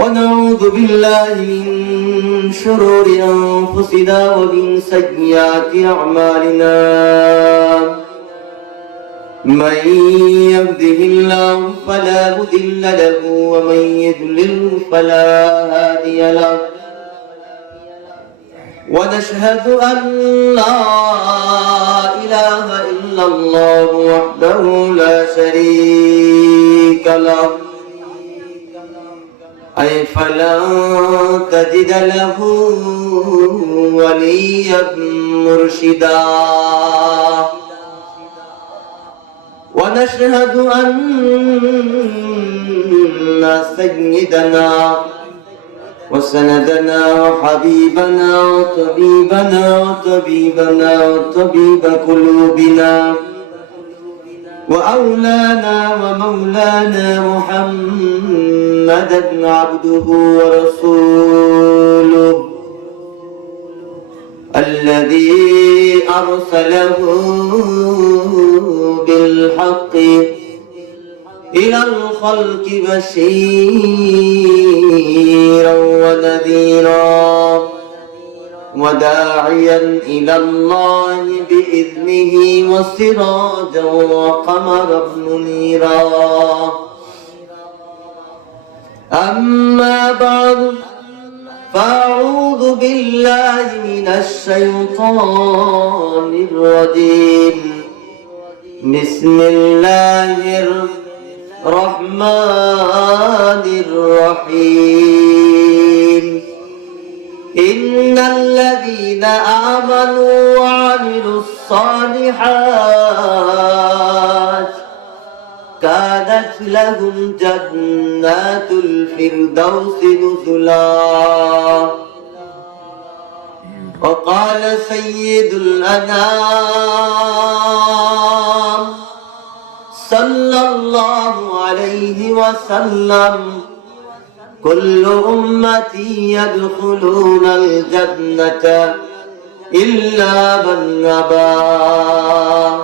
ونعوذ بالله من شرور أنفسنا ومن سيئات أعمالنا. من يهده الله فلا مضل له ومن يضلل فلا هادي له. ونشهد أن لا إله إلا الله وحده لا شريك له. أي فلا تجد له وليا مرشدا. ونشهد أن سيدنا وسندنا وحبيبنا وطبيبنا وطبيبنا وطبيب قلوبنا. وأولانا ومولانا محمدا عبده ورسوله الذي أرسله بالحق إلى الخلق بشيرا ونذيرا وداعيا إلى الله بإذنه وسراجا وقمرا منيرا. أما بعد فأعوذ بالله من الشيطان الرجيم. بسم الله الرحمن الرحيم. إن الذين آمنوا وعملوا الصالحات كانت لهم جنات الفردوس نزلا. وقال سيد الأنام صلى الله عليه وسلم كل أمتي يدخلون الجنة إلا من أبى.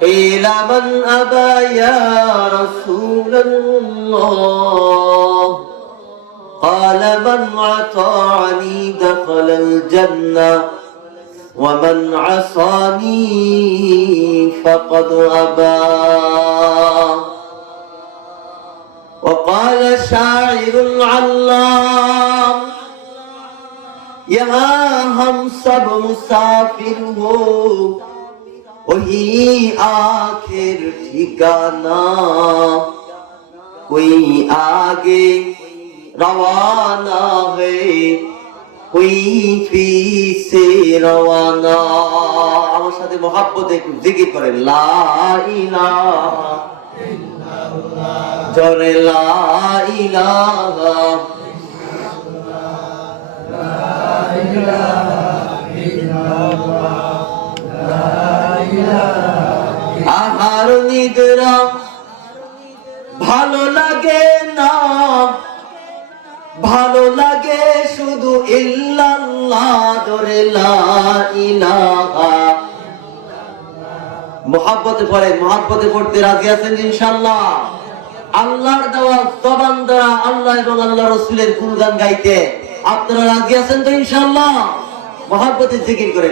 قيل من أبى يا رسول الله؟ قال من أطاعني دخل الجنة ومن عصاني فقد أبى. وقال شاعر العلام यहाँ हम सब मुसाफिर हो वही आखिर ठिकाना कोई आगे रवाना है कोई ফি সে রওয়ানা আমার সাথে মহাব্বতে একটু জিকির করে লা ইলাহা জরে লা ইলাহা মোহাব্বতে পড়ে, মোহাব্বতে পড়তে রাজি আছেন ইনশাল্লাহ আল্লাহর দেওয়া জবান দ্বারা আল্লাহ এবং আল্লাহ রসুলের গুণগান গাইতে আপনারা রাজি আছেন তো ইনশাল্লাহ মোহাব্বতে জিকির করে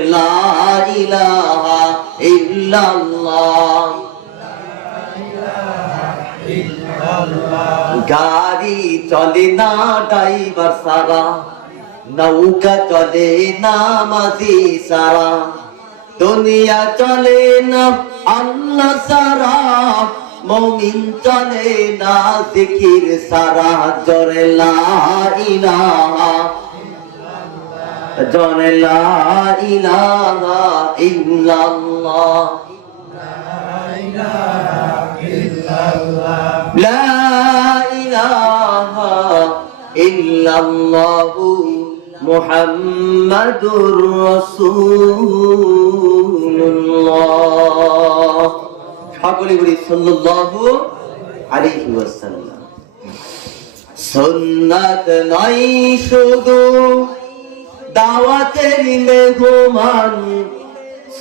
গাড়ি চলে না, ড্রাইভার সারা, নৌকা চলে না, মাঝি সারা। দুনিয়া চলে না, আল্লাহ সারা, মমিন চলে না, জিকির সারা, জরে ইলাহা জরে ইলাহা ইল্লাল্লাহ। লা ইলাহা ইল্লাল্লাহু। মোহাম্মদুর রসুল্লাহ সকলে বলি সাল্লাল্লাহু আলাইহি ওয়াসাল্লাম। সুন্নাত নাই শুধু দাওয়াতের মেহমান।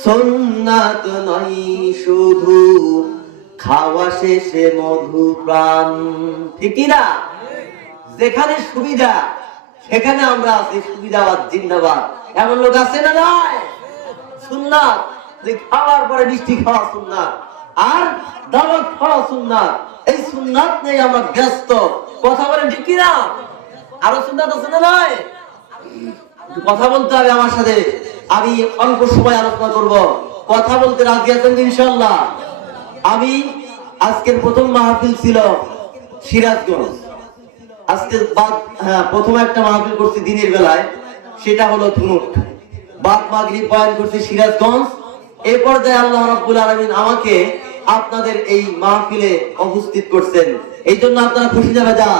সুন্নাত নাই শুধু খাওয়া শেষে মধু প্রাণ ঠিক না? যেখানে সুবিধা সেখানে আমরা আছি সুবিধাবাদ, জিন্দাবাদ। এমন লোক আছে না নয় সুন্নাত। খাওয়ার পরে মিষ্টি খাওয়া সুন্নাত। আর দাওয়াত খাওয়া সুন্নাত। এই সুন্নাত নেই আমরা ব্যস্ত। কথা বলেন ঠিক কিনা? আরও সুন্নাত আছে না নয় কথা বলতে হবে আমার সাথে। আমি অল্প সময় আলোচনা করব। কথা বলতে রাজি আছেন ইনশাল্লাহ আমি আজকের প্রথম মাহফিল ছিল সিরাজগঞ্জ। আজকে বাদ হ্যাঁ প্রথম একটা মাহফিল করছি দিনের বেলায়, সেটা হলো ধুনুট বাদ মাগরিব বয়ান করছি সিরাজগঞ্জ। এই পর্যায়ে আল্লাহ রাব্বুল আলামিন আমাকে আপনাদের এই মাহফিলে উপস্থিত করছেন। এই জন্য আপনারা খুশি যাবে যা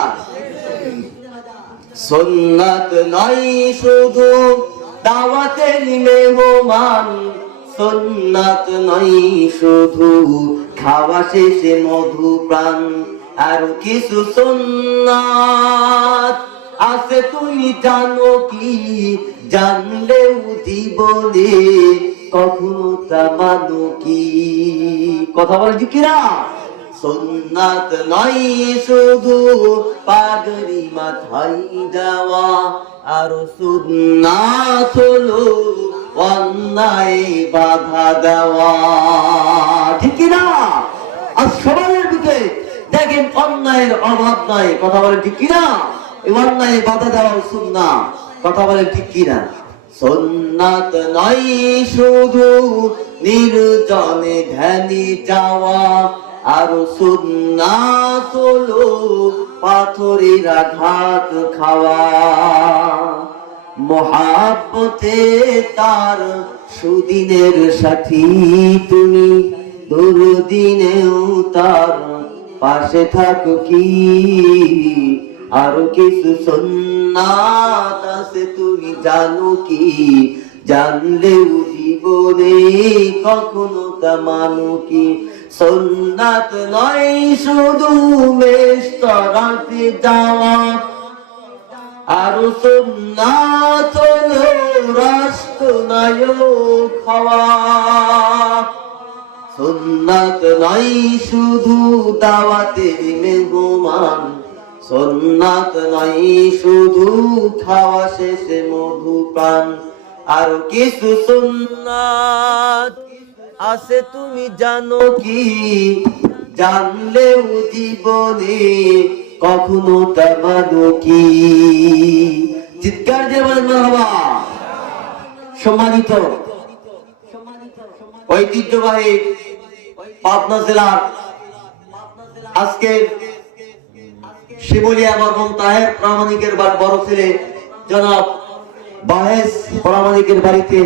সুন্নাত নাই শুধু দাওয়াতের মেহমান। সুন্নাত নাই শুধু খাওয়া শেষে মধু প্রাণ আর কিছু সুন্নাত আছে, তুমি জানো কি? জানলেও জীবনে কখনো তা মানো কি? কথা বলে কিরা? সুন্নাত নাই শুধু পাগড়ি মাথায় দেওয়া। আর সুন্নাত হলো অন্যায় বাধা দেওয়া। ঠিক না আর সবার দিকে দেখেন অন্যায়ের অভাব নাই। কথা বলে ঠিক কি না এই অন্যায় বাধা দেওয়া সুন্না। কথা বলে ঠিক কি না সুন্নাত নাই শুধু নির্জনে ধ্যানে যাওয়া আর সুন্নাত হলো পাথরের আঘাত খাওয়া। মহাপতে তার সুদিনের সাথী তুমি, দুর্দিনেও তার পাশে থাকো কি? আরও কিছু সন্ন্যাত আছে, তুমি জানো কি? জানলেও জীবনে কখনো তা মানো কি? সন্ন্যাত নয়, শুধু মেস্তরাতে যাওয়া। আরও সুন্নাত হলো রাষ্ট্রনায়ক খাওয়া সুন্নাত নাই, শুধু দাওয়াতের মেহমান। সুন্নাত নাই, শুধু খাওয়া শেষে মধু পান আর কিছু সুন্নাত আছে, তুমি জানো কি? জানলেও জীবনে কখনো তামানো কি? চিৎকার যে বাবা সম্মানিত। ঐতিহ্যবাহী পাবনা জেলার আজকে শিমুলিয়া মরহম তাহের প্রামাণিকের বার বড় ছেলে জনাব বাহেস প্রামাণিকের বাড়িতে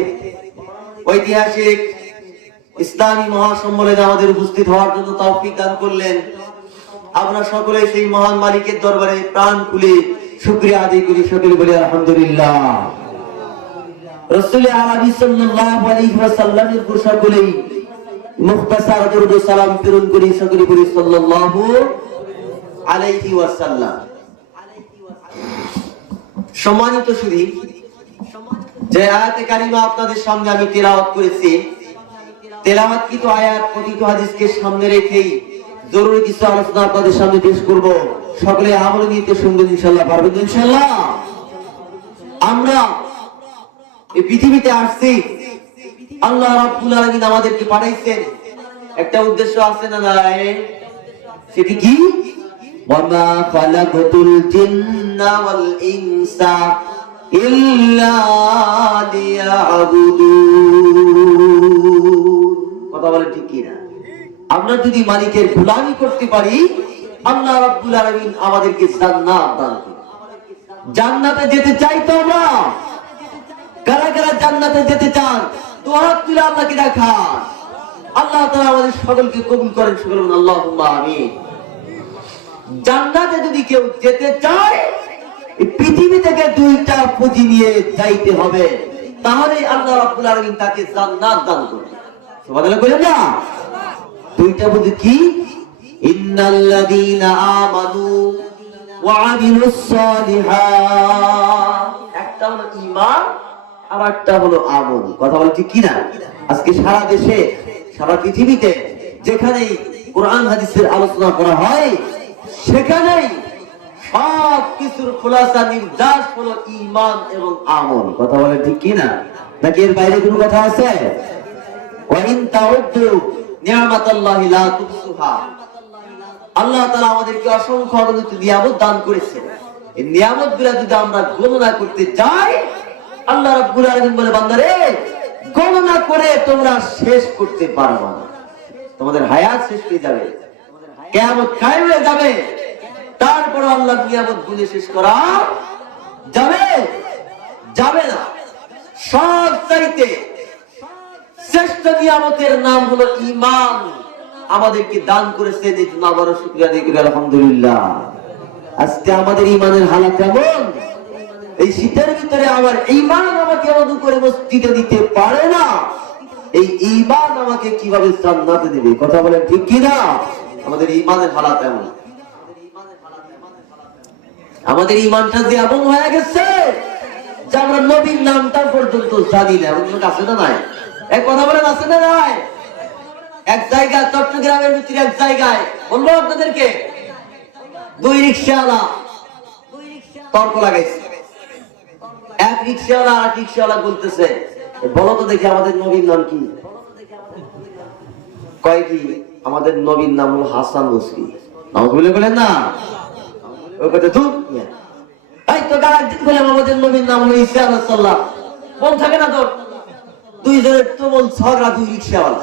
ঐতিহাসিক ইসলামী মহাসম্মেলনে আমাদের উপস্থিত হওয়ার জন্য তৌফিক দান করলেন। আমরা সকলে সেই মহান মালিকের দরবারে প্রাণ খুলে শুক্রিয়া আদায় করি, সকলে বলি আলহামদুলিল্লাহ। রসুল আরবি সাল্লাল্লাহু আলাইহি ওয়াসাল্লামের সকলেই মুখতাসার দরুদ সালাম প্রেরণ করি, সকলে বলি সাল্লাল্লাহু আলাইহি ওয়াসাল্লাম। সম্মানিত সুধী, যে আয়াতে কারিমা আপনাদের সামনে আমি তেলাওয়াত করেছি তেলাওয়াতকৃত আয়াত, কথিত হাদিসকে সামনে রেখেই জরুরি কিছু আলোচনা আপনাদের সামনে পেশ করব। সকলে আমল নিতে শুনবেন ইনশাল্লাহ পারবেন তো ইনশাল্লাহ আমরা এই পৃথিবীতে আসছি, আল্লাহ রাব্বুল আলামিন আমাদেরকে পাঠাইছেন একটা উদ্দেশ্য আছে না নাই? সেটি কি? ওয়ামা খালাকাতুল জিন্না ওয়াল ইনসা ইল্লা লিয়াবুদুন কথা বলে ঠিক কি না আমরা যদি মালিকের গোলামি করতে পারি, আল্লাহ রাব্বুল আলামিন আমাদেরকে জান্নাত দান জান্নাতে যেতে চাই তো আমরা? কারা কারা জান্নাতে যেতে চান? তো হাত তুলে আল্লাহকে আল্লাহ আমাদের সকলকে কবুল করেন, সকল বলুন, আল্লাহুম্মা আমিন। জান্নাতে যদি কেউ যেতে চায় পৃথিবী থেকে দুইটা পুঁজি নিয়ে যাইতে হবে। তাহলে আল্লাহ রাব্বুল আলামিন তাকে জান্নাত দান করবে কইলেন না? দুইটা পুঁজি কি? ইন্নাল্লাযীনা আমানু সালিহাত একটা হলো ঈমান আর একটা হলো আমল। কথা বলছি কি না আজকে সারা দেশে সারা পৃথিবীতে যেখানেই কোরআন হাদিসের আলোচনা করা হয়, সেখানেই সব কিছুর খোলাসা, নির্যাস হলো ইমান এবং আমল। কথা বলে ঠিক কি না নাকি এর বাইরে কোনো কথা আছে? আমাদেরকে অসংখ্য আমরা গণনা করতে যাই, আল্লাহ রাব্বুল গণনা করে তোমরা শেষ করতে পারবা না। তোমাদের হায়াত শেষ হয়ে যাবে। কিয়ামত কায়েম হয়ে যাবে। তারপর আল্লাহ নিয়ামত গুনে শেষ করা যাবে। যাবে না। সব চাইতে শ্রেষ্ঠ নিয়ামতের নাম হলো ইমান আমাদেরকে দান জন্য আবারও শুক্রিয়া দিয়ে আলহামদুলিল্লাহ। আজকে আমাদের ইমানের হালাত কেমন এই শীতের ভিতরে আমার ইমান আমাকে অদু করে মসজিদে দিতে পারে না। এই ইমান আমাকে কীভাবে জান্নাতে দিবে? কথা বলেন ঠিক কি না আমাদের ইমানের হালাত এমন। আমাদের ইমানটা যে এমন হয়ে গেছে যে আমরা নবীর নামটা পর্যন্ত জানি না। এমন লোক আছে না নাই? এক কথা বলেন, আছে না নাই? এক জায়গায়, চট্টগ্রামের ভিতরে এক জায়গায়। বলব আপনাদেরকে? দুই রিক্সাওয়ালা তর্ক লাগাইছে। এক রিক্সাওয়ালা আর এক রিক্সাওয়ালা বলতেছে, বলো তো দেখি আমাদের নবীর নাম কি? কয় কি আমাদের নবীর নাম হলো হাসান বসরি। নাম বলে বলেন না? ওই কথা এই তো আমাদের নবীর নাম হলো মন থাকে না তোর? ঝগড়া দুই রিক্সাওয়ালা।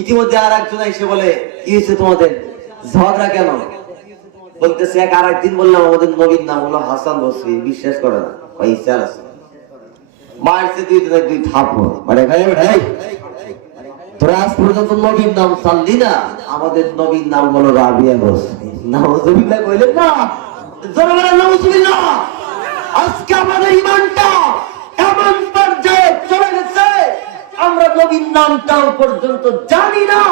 ইতিমধ্যে আর একজন এসে বলে, কি হয়েছে তোমাদের? ঝগড়া কেন? বলতেছে, এক আর একদিন বললাম আমাদের নবীর নাম হলো হাসান বসরি, বিশ্বাস করে না। মানে আমাদের নবীর নাম হলো রাবিয়া কইলেন, না আজকে আমাদের ইমানটা এমন পর্যায়ে চলে গেছে, আমরা নবীর নামটাও পর্যন্ত জানি না।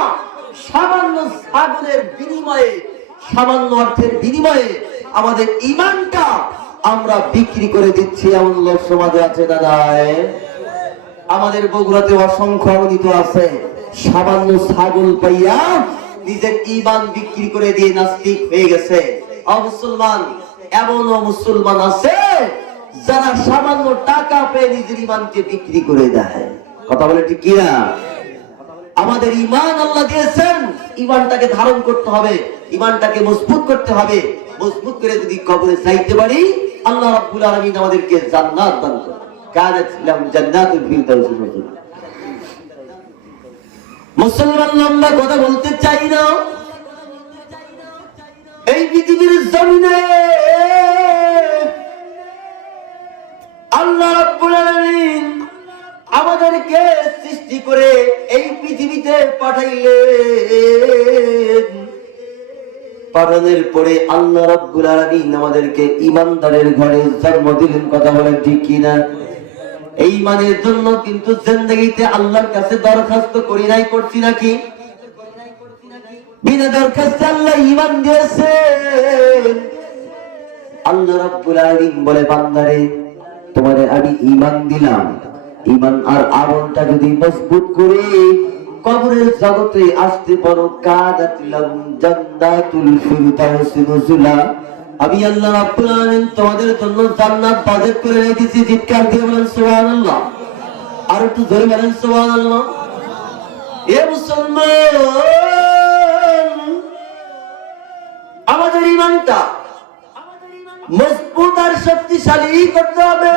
সামান্য ছাগলের বিনিময়ে, সামান্য অর্থের বিনিময়ে আমাদের ইমানটা আমরা বিক্রি করে দিচ্ছি, এমন লোক সমাজে আছে দাদায়। আমাদের বগুড়াতে অসংখ্য অগণিত আছে। সামান্য ছাগল পাইয়া নিজের ইমান বিক্রি করে দিয়ে নাস্তিক হয়ে গেছে। অমুসলমান এমনও মুসলমান আছে যারা সামান্য টাকা পেয়ে নিজের ইমানকে বিক্রি করে দেয়। কথা বলে ঠিক কিনা? আমাদের ইমান আল্লাহ দিয়েছেন। ইমানটাকে ধারণ করতে হবে ইমানটাকে মজবুত করতে হবে। মজবুত করে যদি কবরে চাইতে পারি আল্লাহ রাব্বুল আলামিন আমাদেরকে জান্নাত দান করুন। কানাত লাহুম জান্নাতুল ফিরদাউস নুজুলা মুসলমান লম্বা কথা বলতে চাই না। এই পৃথিবীর জমিনে আল্লাহ রাব্বুল আলামিন আমাদেরকে সৃষ্টি করে এই পৃথিবীতে পাঠাইলেন। পাঠানোর পরে আল্লাহ রাব্বুল আলামিন আমাদেরকে ইমানদারের ঘরে জন্ম দিলেন, কথা বলেন ঠিক কিনা? এই ইমানের জন্য কিন্তু জিন্দগিতে আল্লাহর কাছে দরখাস্ত করি নাই, করছি নাকি? বিনা দরখাস্তে আল্লাহ ইমান দিয়েছেন আল্লাহ রাব্বুল আলামিন বলে, বান্দারে, তোমারে আমি ইমান দিলাম। ইমান আর আমলটা যদি মজবুত করে কবরের জগতে আসতে পারো, কাদাত লাহুম জান্নাতুল ফিরদাউস আমি আল্লাহ রাব্বুল তোমাদের জন্য জান্নাত বাজেট করে রেখেছি, চিৎকার দিয়ে বলেন সুবহানাল্লাহ। আর একটু জোরে বলেন সুবহানাল্লাহ। এ মুসলমান, আমাদের ইমানটা মজবুত আর শক্তিশালী করতে হবে।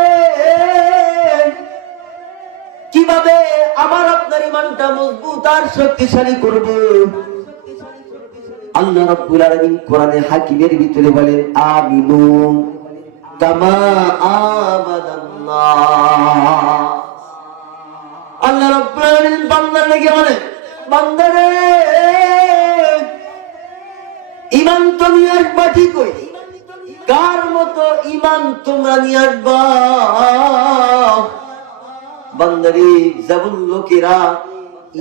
কীভাবে আমার আপনার ইমানটা মজবুত আর শক্তিশালী করব? আল্লাহ রাব্বুল আলামিন কোরআনে হাকিমের ভিতরে বলেন, আমিনু কামা আমানাল্লাহ আল্লাহ রাব্বুল আলামিন বান্দার লেগে বলে, বান্দারে, ইমান তো নিয়ে আসবা ঠিকই, কার মতো ইমান তোমরা নিয়ে আসবা? বান্দারি, যেমন লোকেরা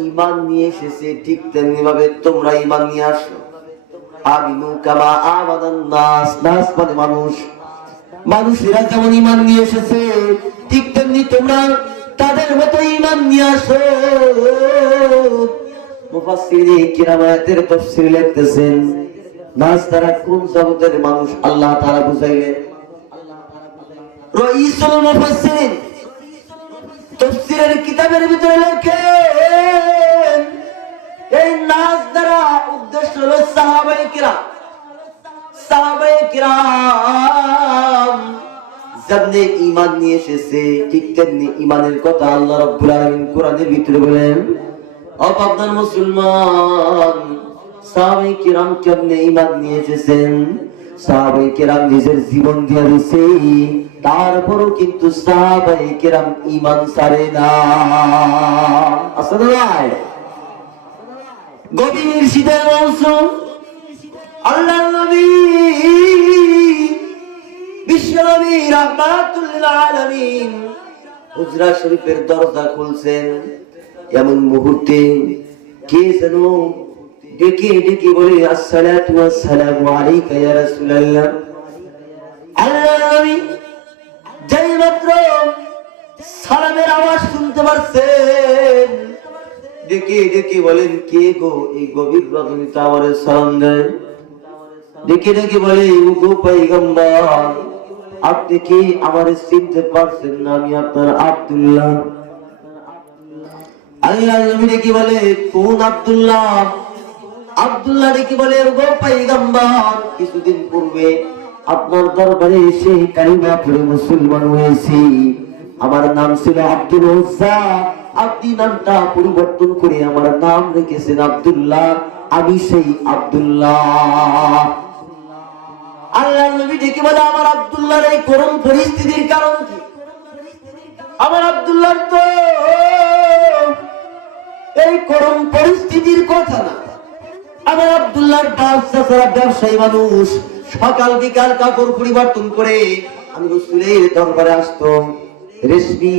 ইমান নিয়ে এসেছে, ঠিক তেমনি ভাবে তোমরা ইমান নিয়ে আসো। আমিনু কামা আমাদান নাস নাস মানে মানুষ। মানুষেরা যেমন ইমান নিয়ে এসেছে, ঠিক তেমনি তোমরা তাদের মতো ইমান নিয়ে আসো। মুফাসসিরিন কিরামাতের তাফসীর লিখতেছেন নাচ তারা কোন জগতের মানুষ আল্লাহ তারা বুঝাইলেন রইসুল মুফাসসিরিন। তাফসীরের কিতাবের ভিতরে লেখেন, এই নাচ দ্বারা উদ্দেশ্য হলো সাহাবায়ে কিরাম। সাহাবায়ে কিরাম যেমনি নিয়ে এসেছে, ঠিক তেমনি ঈমানের কথা আল্লাহ রাব্বুল আলামিন কোরআনের ভিতরে বলেন অপাবদান মুসলমান, সাহাবায়ে কিরাম কেমনে ঈমান নিয়ে এসেছেন? নিজের জীবন দিছে। তারপরও কিন্তু ঈমান ছাড়ে না। গভীর শীতের মৌসুম। আল্লাহ নবী শরীফের দরজা খুলছেন। এমন মুহূর্তে কে যেন ডেকে ডেকে বলে আলাইকা ইয়া রাসূলুল্লাহ। আল্লাহ নবী যেই মাত্র সালামের আওয়াজ শুনতে পারছেন, ডেকে ডেকে বলেন, কে গো এই গভীর সালাম দেয় ডেকে ডেকে বলে গো পাইগম্বর আপনি কি আমার চিনতে পারছেন না? আমি আপনার আব্দুল্লাহ। আল্লাহ নবী ডেকে বলে, কোন আব্দুল্লাহ? আব্দুল্লাহ বলে কিছুদিন পূর্বে আপনার দরবারে এসে কালিমা পড়ে মুসলমান হয়েছি। আমার নাম ছিল আব্দুল আপনি নামটা পরিবর্তন করে আমার নাম রেখেছেন আব্দুল্লাহ। আমি সেই আব্দুল্লাহ। আল্লাহ নবী ডেকে বলে, আমার আব্দুল্লাহর এই করুণ পরিস্থিতির কারণ কি? আমার আব্দুল্লাহর তো এই করুণ পরিস্থিতির কথা না। আমার আব্দুল্লাহর ব্যবসা ছাড়া ব্যবসায়ী মানুষ। সকাল বিকাল কাপড় পরিবর্তন করে আমি রসুলের দরবারে আসতো। রেশমি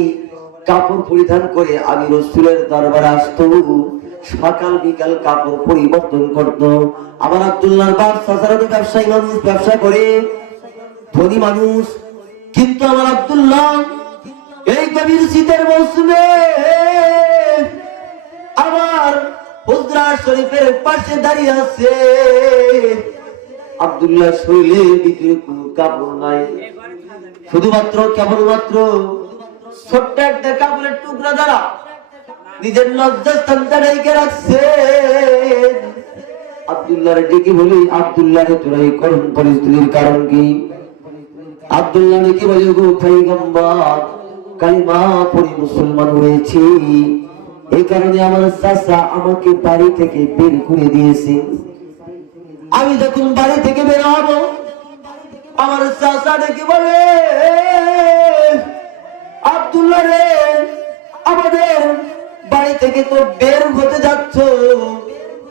কাপড় পরিধান করে আমি রসুলের দরবারে আসতো। সকাল বিকাল কাপড় পরিবর্তন করত। আমার আব্দুল্লাহর ছাড়া তো ব্যবসায়ী মানুষ, ব্যবসা করে। ধনী মানুষ। কিন্তু আমার আব্দুল্লাহ এই গভীর শীতের মৌসুমে শরীফের পাশে দাঁড়িয়ে আছে। আব্দুল্লাহ শরীরের ভিতরে কোনো কাপড় নাই। শুধুমাত্র, কেবলমাত্র ছোট্ট একটা কাপড়ের টুকরা দ্বারা নিজের লজ্জাস্থানটা রেখে রাখছে। আব্দুল্লাহ ডেকে বলি আব্দুল্লাহ তোরা এই করুণ পরিস্থিতির কারণ কি? আব্দুল্লাহ ডেকে বলি গো পৈগম্বর কালিমা পড়ে মুসলমান হয়েছি। এই কারণে আমার চাচা আমাকে বাড়ি থেকে বের করে দিয়েছে। আমি যখন বাড়ি থেকে বের হব, আমার চাচা ডেকে বলে, আব্দুল্লাহ রে, আমাদের বাড়ি থেকে তো বের হতে যাচ্ছ,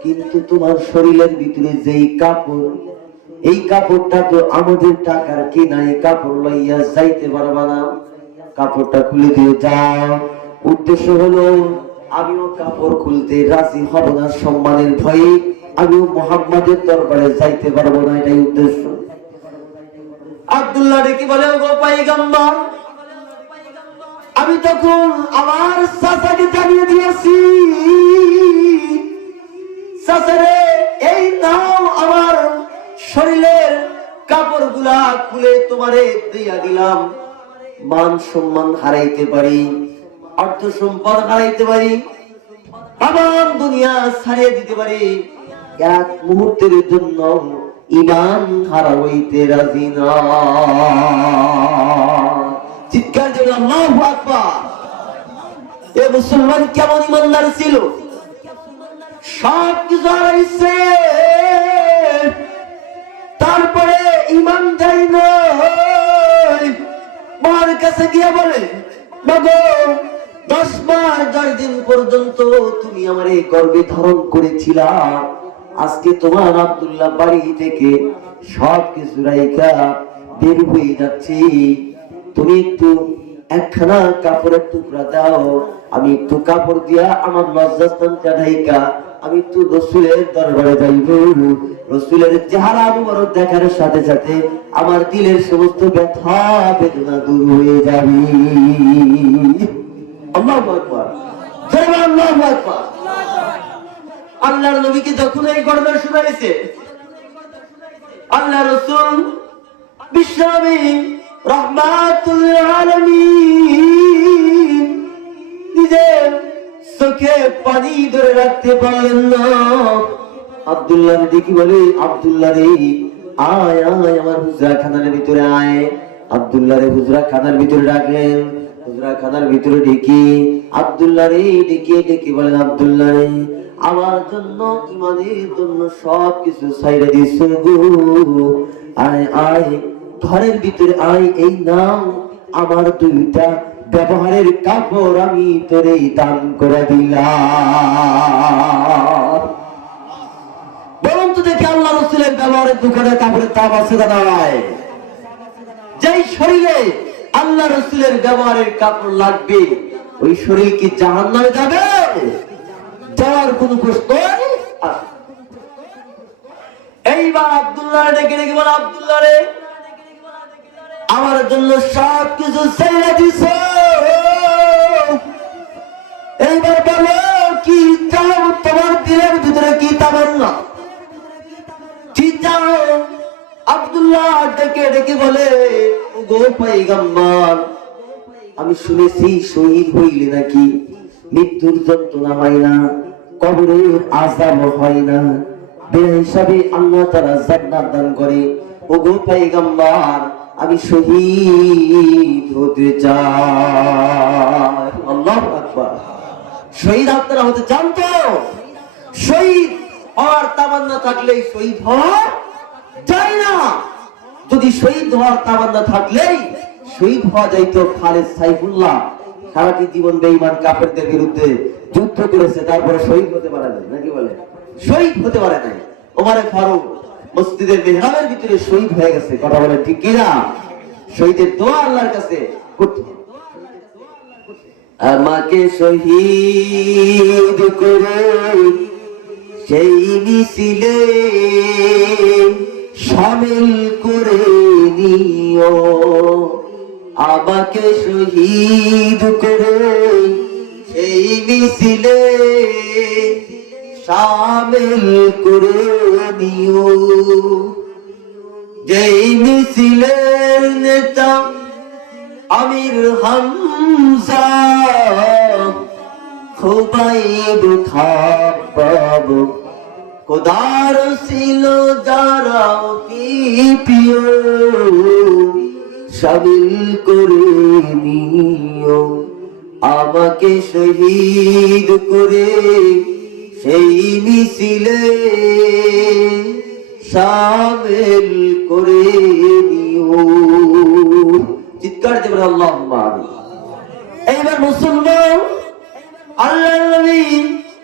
কিন্তু তোমার শরীরের ভিতরে যেই কাপড়, এই কাপড়টা তো আমাদের টাকার কেনা, এই কাপড় লইয়া যাইতে পারবা না। কাপড়টা খুলে দিয়ে যাও। উদ্দেশ্য হলো আমিও কাপড় খুলতে রাজি হব না, সম্মানের ভয়ে। আমিও মোহাম্মদের দরবারে যাইতে পারব না, এটাই উদ্দেশ্য। আব্দুল্লাহ ডেকে বলে গো পাইগাম্বার আমি তখন আমার চাচাকে জানিয়ে দিয়েছি। চাচারে, এই নাও আমার শরীরের কাপড়গুলা খুলে তোমারে দিয়া দিলাম। মান সম্মান হারাইতে পারি। অর্থ সম্পদ হারাইতে পারি আমার দুনিয়া ছাড়িয়ে দিতে পারি। এক মুহূর্তের জন্য ইমান হারা হইতে রাজি না। চিৎকার দিয়ে আল্লাহু আকবার। এ মুসলমান কেমন ইমানদার ছিল? সব কিছু হারাইছে তারপরে ইমান যাই না মার কাছে গিয়ে বলে বাবু দশ মাস দশ দিন পর্যন্ত তুমি আমার এই গর্বে ধারণ করেছিলা। আজকে তোমার আব্দুল্লাহ বাড়ি থেকে সব কিছু রাইকা বের হয়ে যাচ্ছি। তুমি একটু একখানা কাপড়ের টুকরা দাও, আমি একটু কাপড় দিয়া আমার লজ্জাস্থানটা ঢাইকা, আমি একটু রসুলের দরবারে যাইব। রসুলের চেহারা মুবারক দেখার সাথে সাথে আমার দিলের সমস্ত ব্যথা বেদনা দূর হয়ে যাবে। আল্লাহর নবীকে যখন এই শোনাইছে আল্লাহ রহমাতুল আলামিন চোখে পানি ধরে রাখতে পারলেন না। আব্দুল্লাহ দেখি বলে, আব্দুল্লাহ রে, আয় আয়, আমার হুজরা খানার ভিতরে আয়। আব্দুল্লাহ রে, হুজরা খানার ভিতরে রাখলেন হুজরা খানার ভিতরে ডেকে রে ডেকে ডেকে বলেন রে আমার জন্য, ইমানের জন্য সব কিছু সাইরা গো। আয় আয়, ঘরের ভিতরে আয়, এই আমার দুইটা ব্যবহারের কাপড় আমি তোরে দান করে দিলাম। তো দেখি আল্লাহ রসুলের ব্যবহারের দোকানের কাপড়ের দাম আছে নাই? যেই শরীরে আল্লাহ রসুলের ব্যবহারের কাপড় লাগবে। ওই শরীর কি জাহান নামে যাবে? যাওয়ার কোন প্রশ্ন এইবার আব্দুল্লাহ ডেকে ডেকে বলে আব্দুল্লাহ রে আমার জন্য সব কিছু ছেড়ে দিছ। এইবার বলো, কি চাও? তোমার দিলের ভিতরে কি তামান্না? কি চাও? আমি শুনেছি শহীদ হইলে নাকি মৃত্যুর যন্ত্রণা হয় না, কবরের আজাব হয় না। বে হিসাবে আল্লাহ তারা জান্নাত দান করে ও গো পাইগাম্বার আমি শহীদ হতে চাই। আল্লাহ শহীদ আপনারা হতে চান তো? শহীদ হওয়ার তামান্না থাকলেই শহীদ হওয়া যায় না। যদি শহীদ হওয়ার থাকলেই শহীদ হওয়া যাইতো খালেদ সাইফুল্লাহ। সারাটি জীবন বিরুদ্ধে যুদ্ধ করেছে, তারপরে শহীদ হতে পারে নাই, নাকি বলে? শহীদ হতে পারে নাই। ওমারে ফারুক মসজিদের ভিতরে শহীদ হয়ে গেছে, কথা বলে ঠিক কিনা? শহীদের দোয়া আল্লাহর কাছে করতে আমাকে শহীদ করে সেই মিছিলে সামিল করে নিও। আমাকে শহীদ করে সেই মিছিলে সামিল করে নিও। যেই মিছিলের নেতা আমির হামজা, খুবাইব খাবাব কোদার ছিল যারা কি প্রিয় সাবিল করে নিও, আমাকে শহীদ করে সেই মিছিলে সামিল করে নিও। চিৎকার দেবেন আল্লাহ এইবার মুসলমান আল্লাহ নবী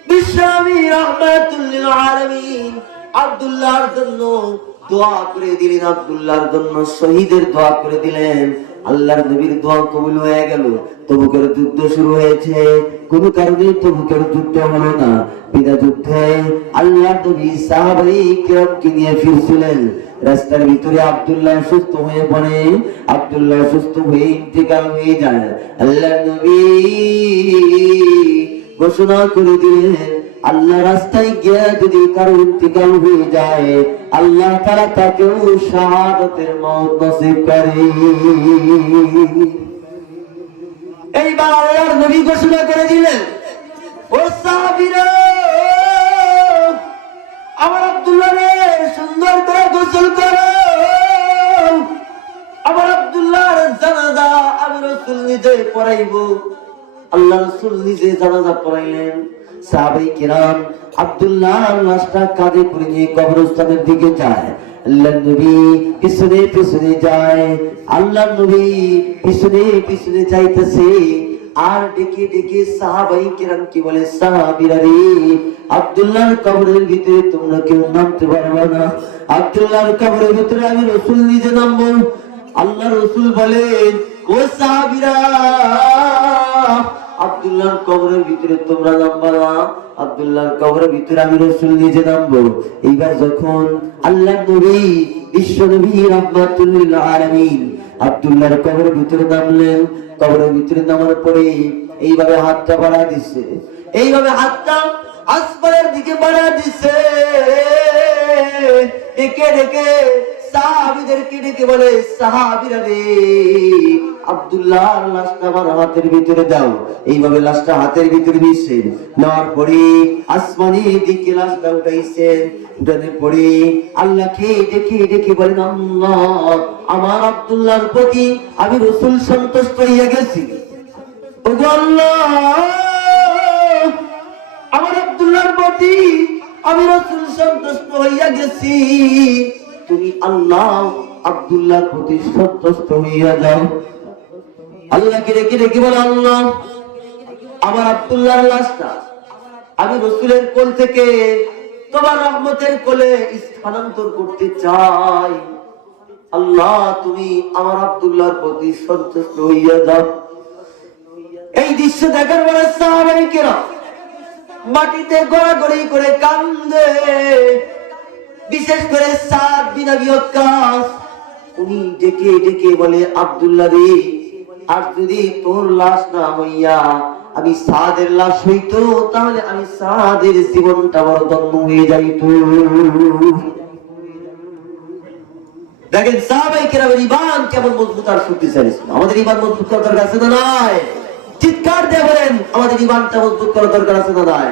বিশ্বনবী রহমাতুল্লিল আলামিন। আব্দুল্লাহর জন্য দোয়া করে দিলেন, আব্দুল্লাহর জন্য শহীদের দোয়া করে দিলেন। আল্লাহর নবীর দোয়া কবুল হয়ে গেল, তবুকের যুদ্ধ শুরু হয়েছে। কোন কারণে তবুকের যুদ্ধ হলো না। বিনা যুদ্ধে আল্লাহর নবী সাহাবাই নিয়ে ফিরছিলেন। রাস্তার ভিতরে আব্দুল্লাহ সুস্থ হয়ে পড়ে। আব্দুল্লাহ সুস্থ হয়ে ইন্তেকাল হয়ে যায়। আল্লাহ নবী ঘোষণা করে দিলেন আল্লাহ রাস্তায় গিয়ে যদি কারও ইন্তেকাল হয়ে যায়, আল্লাহ তারা তাকেও শাহাদতের মত নসিব করে। এইবার আল্লাহর নবী ঘোষণা করে দিলেন, ও আমার আব্দুল্লাহ রে সুন্দর করে গোসল করো। আমার আব্দুল্লাহর জানাজা আমি রসুল নিজে পড়াইব। আল্লাহ রসুল নিজে জানাজা পড়াইলেন। সাহাবাই কিরাম আব্দুল্লাহ লাশটা কাঁধে করে নিয়ে কবরস্থানের দিকে যায়। আল্লাহ নবী পিছনে পিছনে যায়। আল্লাহ নবী পিছনে পিছনে যাইতেছে। আর ডেকে ডেকে সাহাবাই কিরাম কি বলে, সাহাবিরা রে, আব্দুল্লাহর কবরের ভিতরে তোমরা কেউ নামতে পারবে না। আব্দুল্লাহর কবরের ভিতরে আমি রসুল নিজে নামবো। আল্লাহ রসুল বলেন ও সাহাবিরা আব্দুল্লাহর কবরের ভিতরে তোমরা নামবা না, আব্দুল্লাহর কবরের ভিতরে আমি রসুল নিজে নামবো। এইবার যখন আল্লাহ নবী, বিশ্ব নবী রহমাতুল্লিল আলামিন আব্দুল্লাহর কবরের ভিতরে নামলেন, কবরের ভিতরে নামার পরে এইভাবে হাতটা বাড়া দিচ্ছে এইভাবে হাতটা আসমানের দিকে বাড়া দিছে। ডেকে ডেকে আমার হাতের প্রতি আমি রসুল সন্তুষ্ট হইয়া গেছি। আমার আব্দুল্লাহর প্রতি আমি রসুল সন্তুষ্ট হইয়া গেছি। তুমি আল্লাহ আব্দুল্লাহর প্রতি সন্তুষ্ট হইয়া যাও। আল্লাহকে রেখে রেখে বলে আল্লাহ? আমার আব্দুল্লাহর লাশটা আমি রসুলের কোল থেকে তোমার রহমতের কোলে স্থানান্তর করতে চাই। আল্লাহ, তুমি আমার আব্দুল্লাহর প্রতি সন্তুষ্ট হইয়া যাও। এই দৃশ্য দেখার পরে সাহাবাহিকেরা মাটিতে গড়াগড়ি করে কান্দে। বিশেষ করে সাত বিনাবি কাজ উনি ডেকে ডেকে বলে, আব্দুল্লাহ রে আর যদি তোর লাশ না হইয়া আমি সাদের লাশ হইতো, তাহলে আমি সাদের জীবনটা বড় ধন্য হয়ে যাইতো। দেখেন সাহাবাই কেরামের ইমান কেমন মজবুত আর শক্তিশালী ছিল। আমাদের ইমান মজবুত করার দরকার আছে না নাই? চিৎকার দিয়ে বলেন, আমাদের ইমানটা মজবুত করার দরকার আছে না নাই?